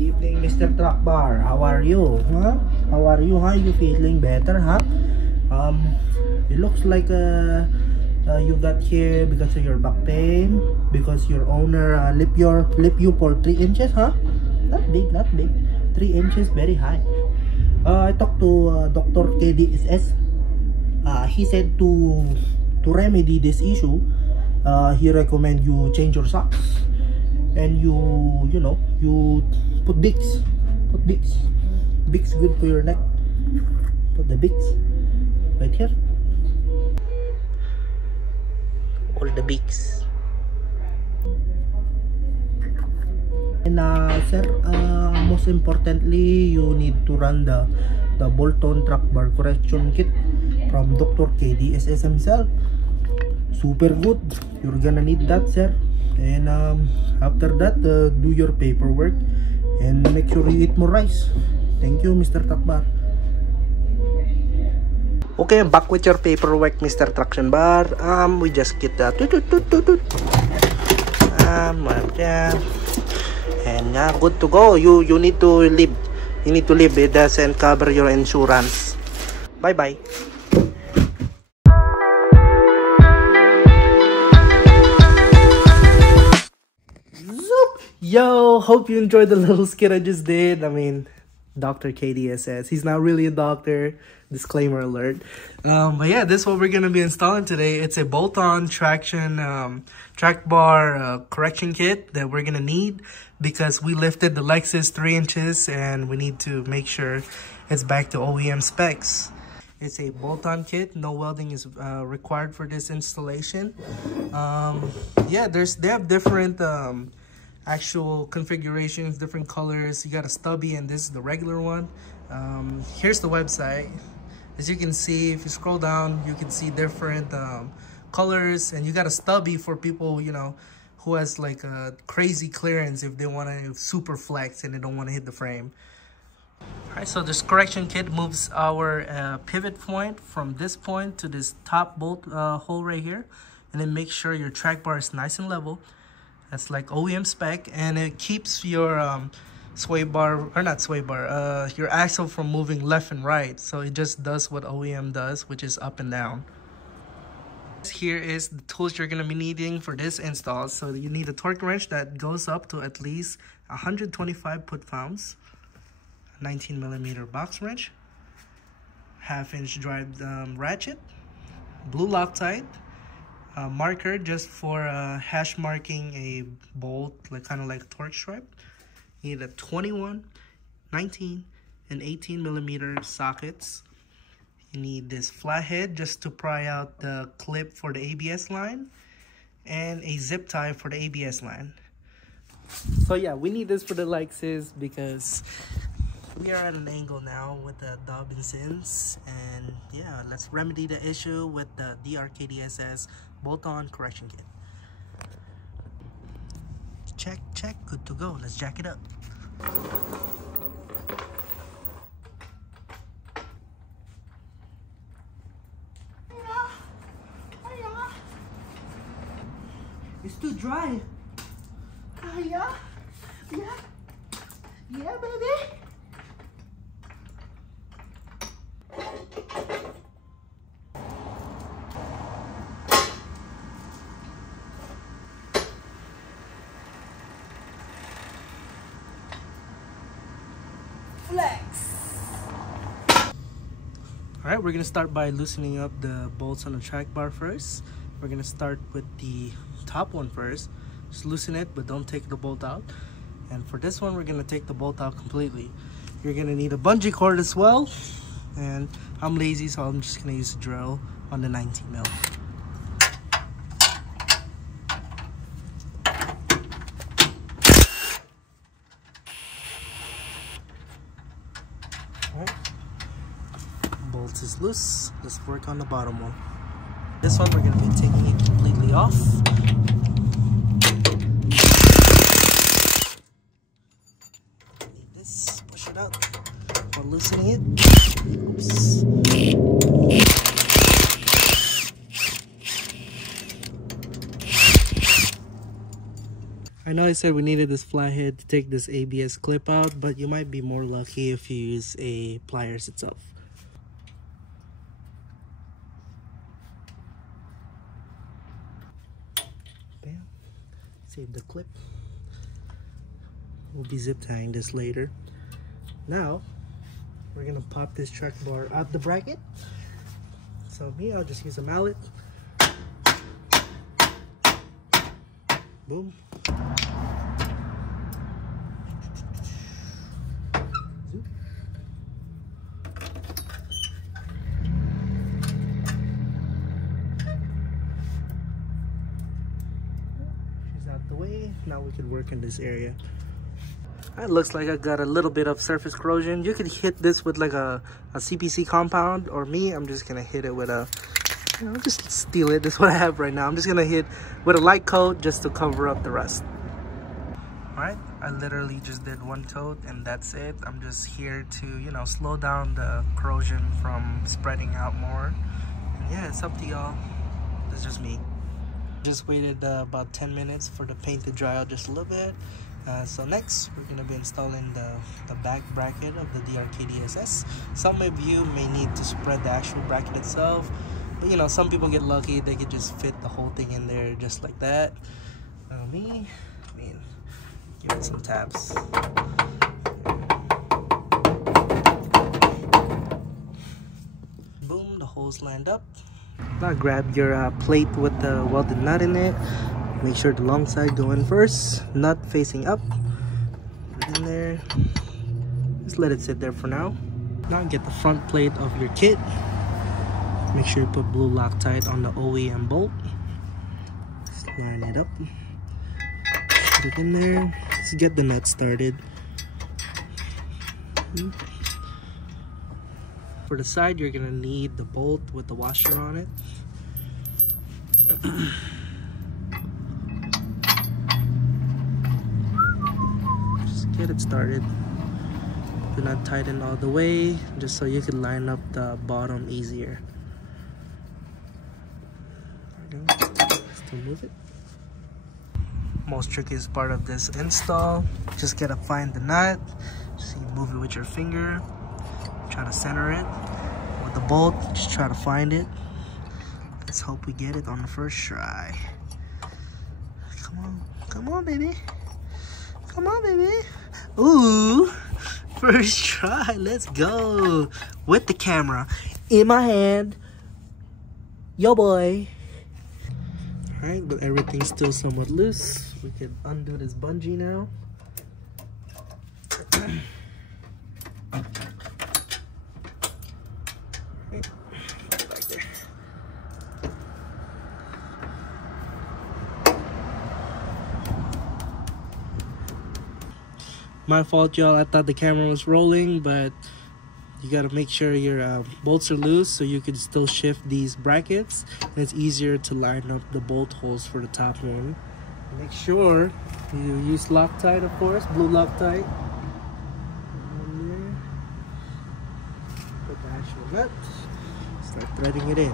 Good evening, Mr. Tracbar. How are you? Huh? How are you? Huh? You feeling better, huh? It looks like you got here because of your back pain, because your owner lip you for 3 inches, huh? Not big, not big. 3 inches, very high. I talked to Dr. KDSS. He said to remedy this issue, he recommend you change your socks and you put Bix. Bix good for your neck. Put the Bix right here. All the Bix. And sir, most importantly, you need to run the bolt-on Tracbar correction kit from Dr. KDSS himself. Super good. You're gonna need that, sir. And after that, do your paperwork and make sure you eat more rice. Thank you, Mr. Tracbar. Okay, I'm back with your paperwork, Mr. Traction Bar. We just get that. And good to go. You need to leave. You need to leave. It doesn't cover your insurance. Bye bye. Yo, hope you enjoyed the little skit I just did. I mean, Dr. KDSS. He's not really a doctor. Disclaimer alert. But yeah, this is what we're going to be installing today. It's a bolt-on traction Tracbar correction kit that we're going to need because we lifted the LEXUS 3 inches and we need to make sure it's back to OEM specs. It's a bolt-on kit. No welding is required for this installation. Yeah, they have different actual configurations, different colors. You got a stubby and this is the regular one. Here's the website. As you can see, if you scroll down, you can see different colors, and you got a stubby for people, you know, who has like a crazy clearance if they want to super flex and they don't want to hit the frame. All right, so this correction kit moves our pivot point from this point to this top bolt hole right here, and then make sure your track bar is nice and level. That's like OEM spec, and it keeps your sway bar, or not sway bar, your axle from moving left and right. So it just does what OEM does, which is up and down. Here is the tools you're going to be needing for this install. So you need a torque wrench that goes up to at least 125 foot-pounds, 19mm box wrench, 1/2-inch drive ratchet, blue Loctite, marker just for hash marking a bolt, like kind of like a torque stripe. You need a 21, 19, and 18mm sockets. You need this flathead just to pry out the clip for the ABS line, and a zip tie for the ABS line. So yeah, we need this for the LEXUS because we are at an angle now with the Dobinsons, and yeah, let's remedy the issue with the KDSS bolt-on correction kit. Check, good to go. Let's jack it up. It's too dry. Yeah, baby. Alright, we're going to start by loosening up the bolts on the track bar first. We're going to start with the top one first. Just loosen it, but don't take the bolt out. And for this one, we're going to take the bolt out completely. You're going to need a bungee cord as well. And I'm lazy, so I'm just going to use a drill on the 19mm. Bolt is loose. Let's work on the bottom one. This one we're going to be taking it completely off. Need this, push it out while loosening it. Oops. I know I said we needed this flathead to take this ABS clip out, but you might be more lucky if you use a pliers itself. Bam. Save the clip. We'll be zip tying this later. Now, we're gonna pop this track bar out the bracket. So me, I'll just use a mallet. Boom. Zoop. She's out the way. Now we can work in this area. It looks like I got a little bit of surface corrosion. You could hit this with like a CPC compound, or me, I'm just gonna hit it with a, just steal it. This is what I have right now. I'm just gonna hit with a light coat just to cover up the rust. All right, I literally just did one coat and that's it. I'm just here to, slow down the corrosion from spreading out more. And yeah, it's up to y'all. It's just me. Just waited about 10 minutes for the paint to dry out just a little bit. So next, we're going to be installing the back bracket of the KDSS. Some of you may need to spread the actual bracket itself, but some people get lucky, they could just fit the whole thing in there just like that. Me, give it some taps. Boom, the holes lined up. Now grab your plate with the welded nut in it. Make sure the long side go in first, nut facing up. Put it in there. Just let it sit there for now. Now get the front plate of your kit. Make sure you put blue Loctite on the OEM bolt. Just line it up. Put it in there. Let's get the nut started. For the side, you're gonna need the bolt with the washer on it. Get it started. Do not tighten all the way, just so you can line up the bottom easier. There we go. Still move it. Most trickiest part of this install, just gotta find the nut. Just move it with your finger. Try to center it. With the bolt, just try to find it. Let's hope we get it on the first try. Come on, baby. Come on, baby. Ooh, first try, let's go. With the camera in my hand. Yo, boy. All right, but everything's still somewhat loose. We can undo this bungee now. Back there. My fault, y'all. I thought the camera was rolling, but you gotta make sure your bolts are loose so you can still shift these brackets, and it's easier to line up the bolt holes for the top one. Make sure you use Loctite, of course, blue Loctite. Put the actual nut. Start threading it in.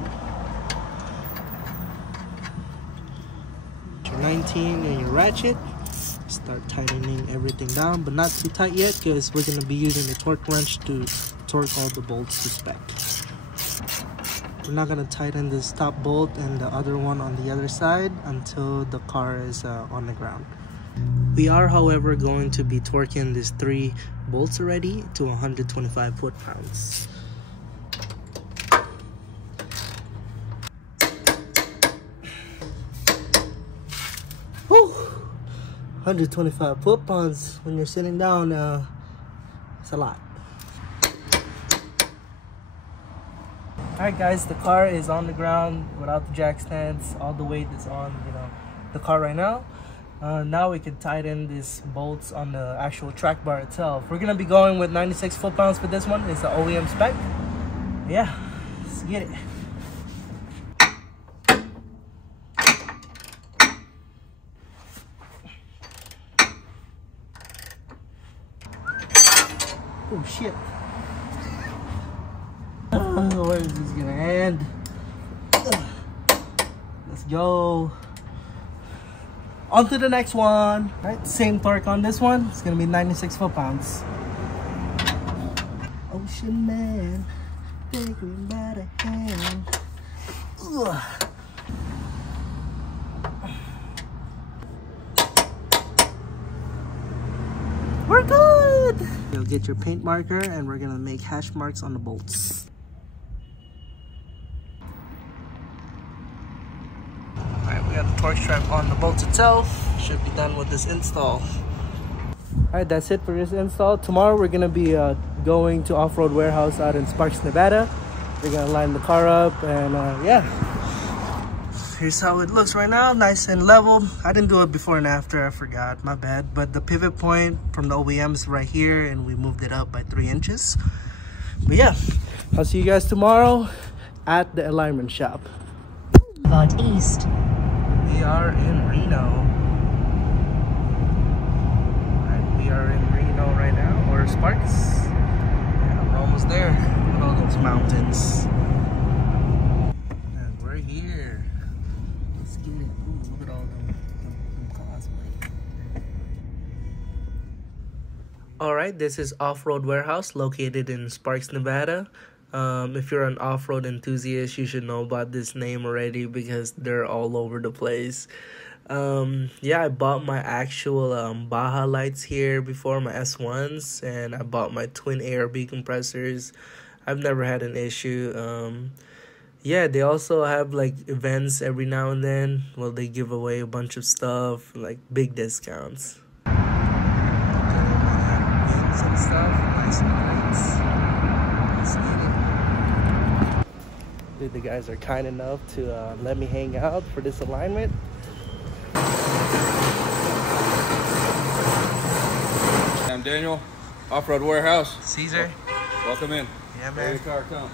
Your 19 and your ratchet. Start tightening everything down, but not too tight yet, because we're going to be using the torque wrench to torque all the bolts to spec. We're not going to tighten this top bolt and the other one on the other side until the car is on the ground. We are, however, going to be torquing these 3 bolts already to 125 foot-pounds. Whew! 125 foot-pounds when you're sitting down, it's a lot. Alright guys, the car is on the ground without the jack stands. All the weight is on, the car right now. Now we can tighten these bolts on the actual track bar itself. We're gonna be going with 96 foot-pounds for this one. It's the OEM spec. Yeah, let's get it. Oh shit. Where is this gonna end? Let's go. On to the next one. Right, same torque on this one. It's gonna be 96 foot-pounds. Ocean man, take me by the hand. Ugh. We're good! You'll get your paint marker and we're gonna make hash marks on the bolts. Alright, we got the torque strap on the bolts itself. Should be done with this install. Alright, that's it for this install. Tomorrow we're gonna be going to Off-Road Warehouse out in Sparks, Nevada. We're gonna line the car up and yeah. Here's how it looks right now, nice and level. I didn't do it before and after, I forgot, my bad. But the pivot point from the OEM is right here and we moved it up by 3 inches. But yeah, I'll see you guys tomorrow at the alignment shop. About east. We are in Reno. Right, we are in Reno right now, or Sparks. Yeah, we're almost there. Look at all those mountains. And we're here. Let's get it. Ooh, look at all them cosplay. Alright, this is Off-Road Warehouse located in Sparks, Nevada. If you're an off-road enthusiast, you should know about this name already because they're all over the place. Yeah, I bought my actual Baja lights here before, my S1s, and I bought my twin ARB compressors. I've never had an issue. Yeah, they also have like events every now and then. Well, they give away a bunch of stuff, like big discounts. Some stuff, nice lights. Dude, the guys are kind enough to let me hang out for this alignment. I'm Daniel, Off-Road Warehouse. Caesar. Welcome in. Yeah, man. Where your car come.